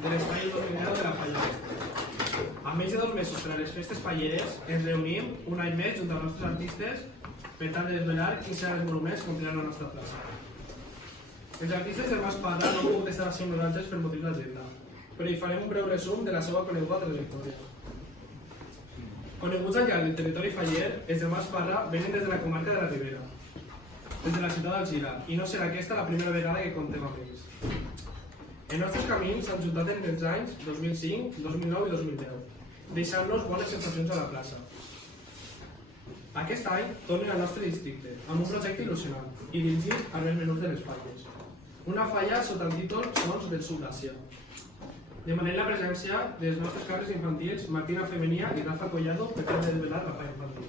de l'estadi 2010 de la Falla Oeste. Amb menys de 2 mesos per a les festes falleres, ens reunim un any més junt als nostres artistes per tal de desvelar quins seran els monuments que ompliran la nostra plaça. Els artistes del Mas Parra no han pogut estar així amb nosaltres per motiu d'agenda, però hi farem un breu resum de la seva coneguda trajectòria. Coneguts al llarg del territori faller, els del Mas Parra venen des de la comarca de la Ribera, des de la ciutat d'Alzira, i no serà aquesta la primera vegada que comptem amb ells. Els nostres camins s'han juntat entre els anys 2005, 2009 i 2010, deixant-nos bones sensacions a la plaça. Aquest any tornen al nostre districte, amb un projecte il·lusionant i dirigit als més menuts de les falles. Una falla sota el títol Sons del Sud d'Àsia. Demanem la presència dels nostres carres infantils Martina Femenia i Rafa Collado per tal de desvelar la falla infantil.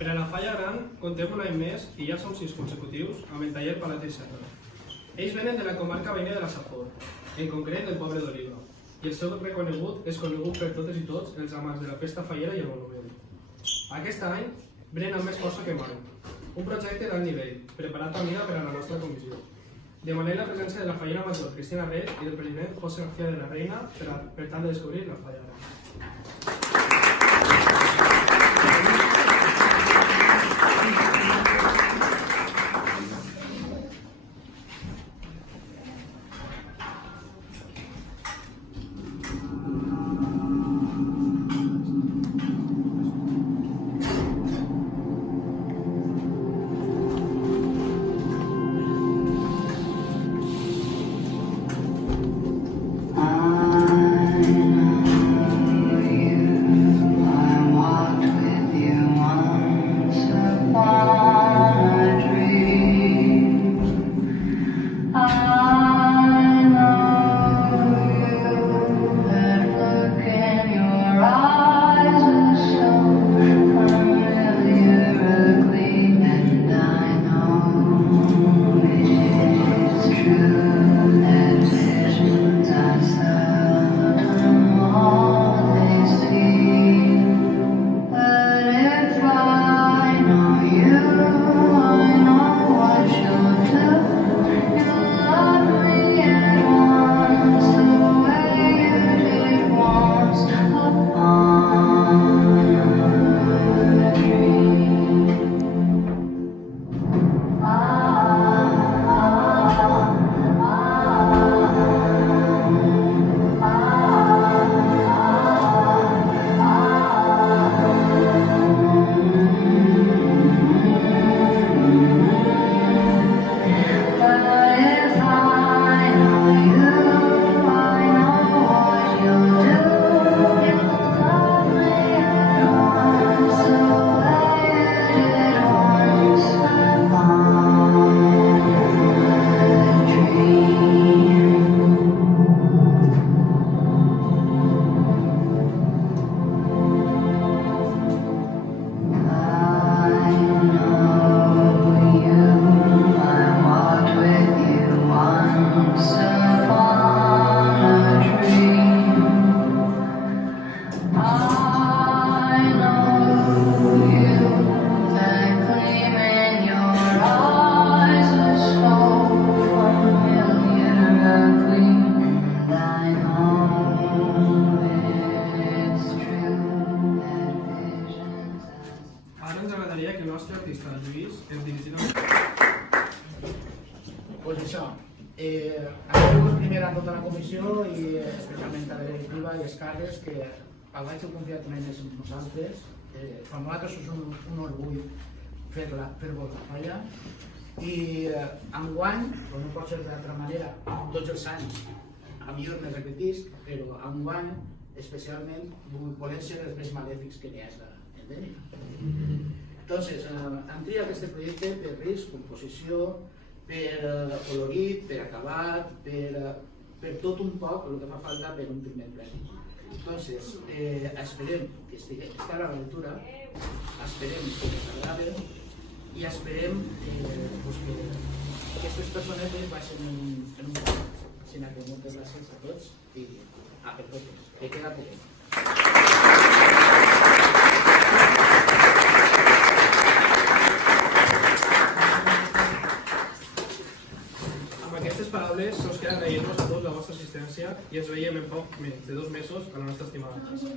Per a la Falla Gran contem un any més, i ja som 6 consecutius, amb el taller Palat i Serra. Ells venen de la comarca veïna de la Safor, en concret del poble d'Oliva, i el seu reconegut és conegut per totes i tots els amants de la festa fallera i el monument. Aquest any venen amb més força que mai, un projecte d'alt nivell, preparat a mida per a la nostra comissió. Demanem la presència de la fallera major Cristina Reig i del president José García de la Reina per tal de descobrir la Falla Gran. agrair a tota la comissió i especialment a la directiva i els càrrecs que el vaig confiar també més en nosaltres. Per nosaltres és un orgull fer-vos la falla i enguany, no pot ser d'altra manera, tots els anys, a millor me repetís, però enguany especialment volem ser els més malèfics que n'hi ha a Dénia. Entonces, hem triat aquest projecte per risc, composició, per colorit, per acabat, per tot un poc el que fa falta per un primer premi. Entonces, esperem que estigui a l'altura, esperem que us agradi i esperem que aquestes persones baixen en un poc. Així que moltes gràcies a tots i a per totes, que queda poquet. Amb aquestes paraules us queda agrair-vos a tots la vostra assistència i ens veiem en poc més de 2 mesos a la nostra estimada casa.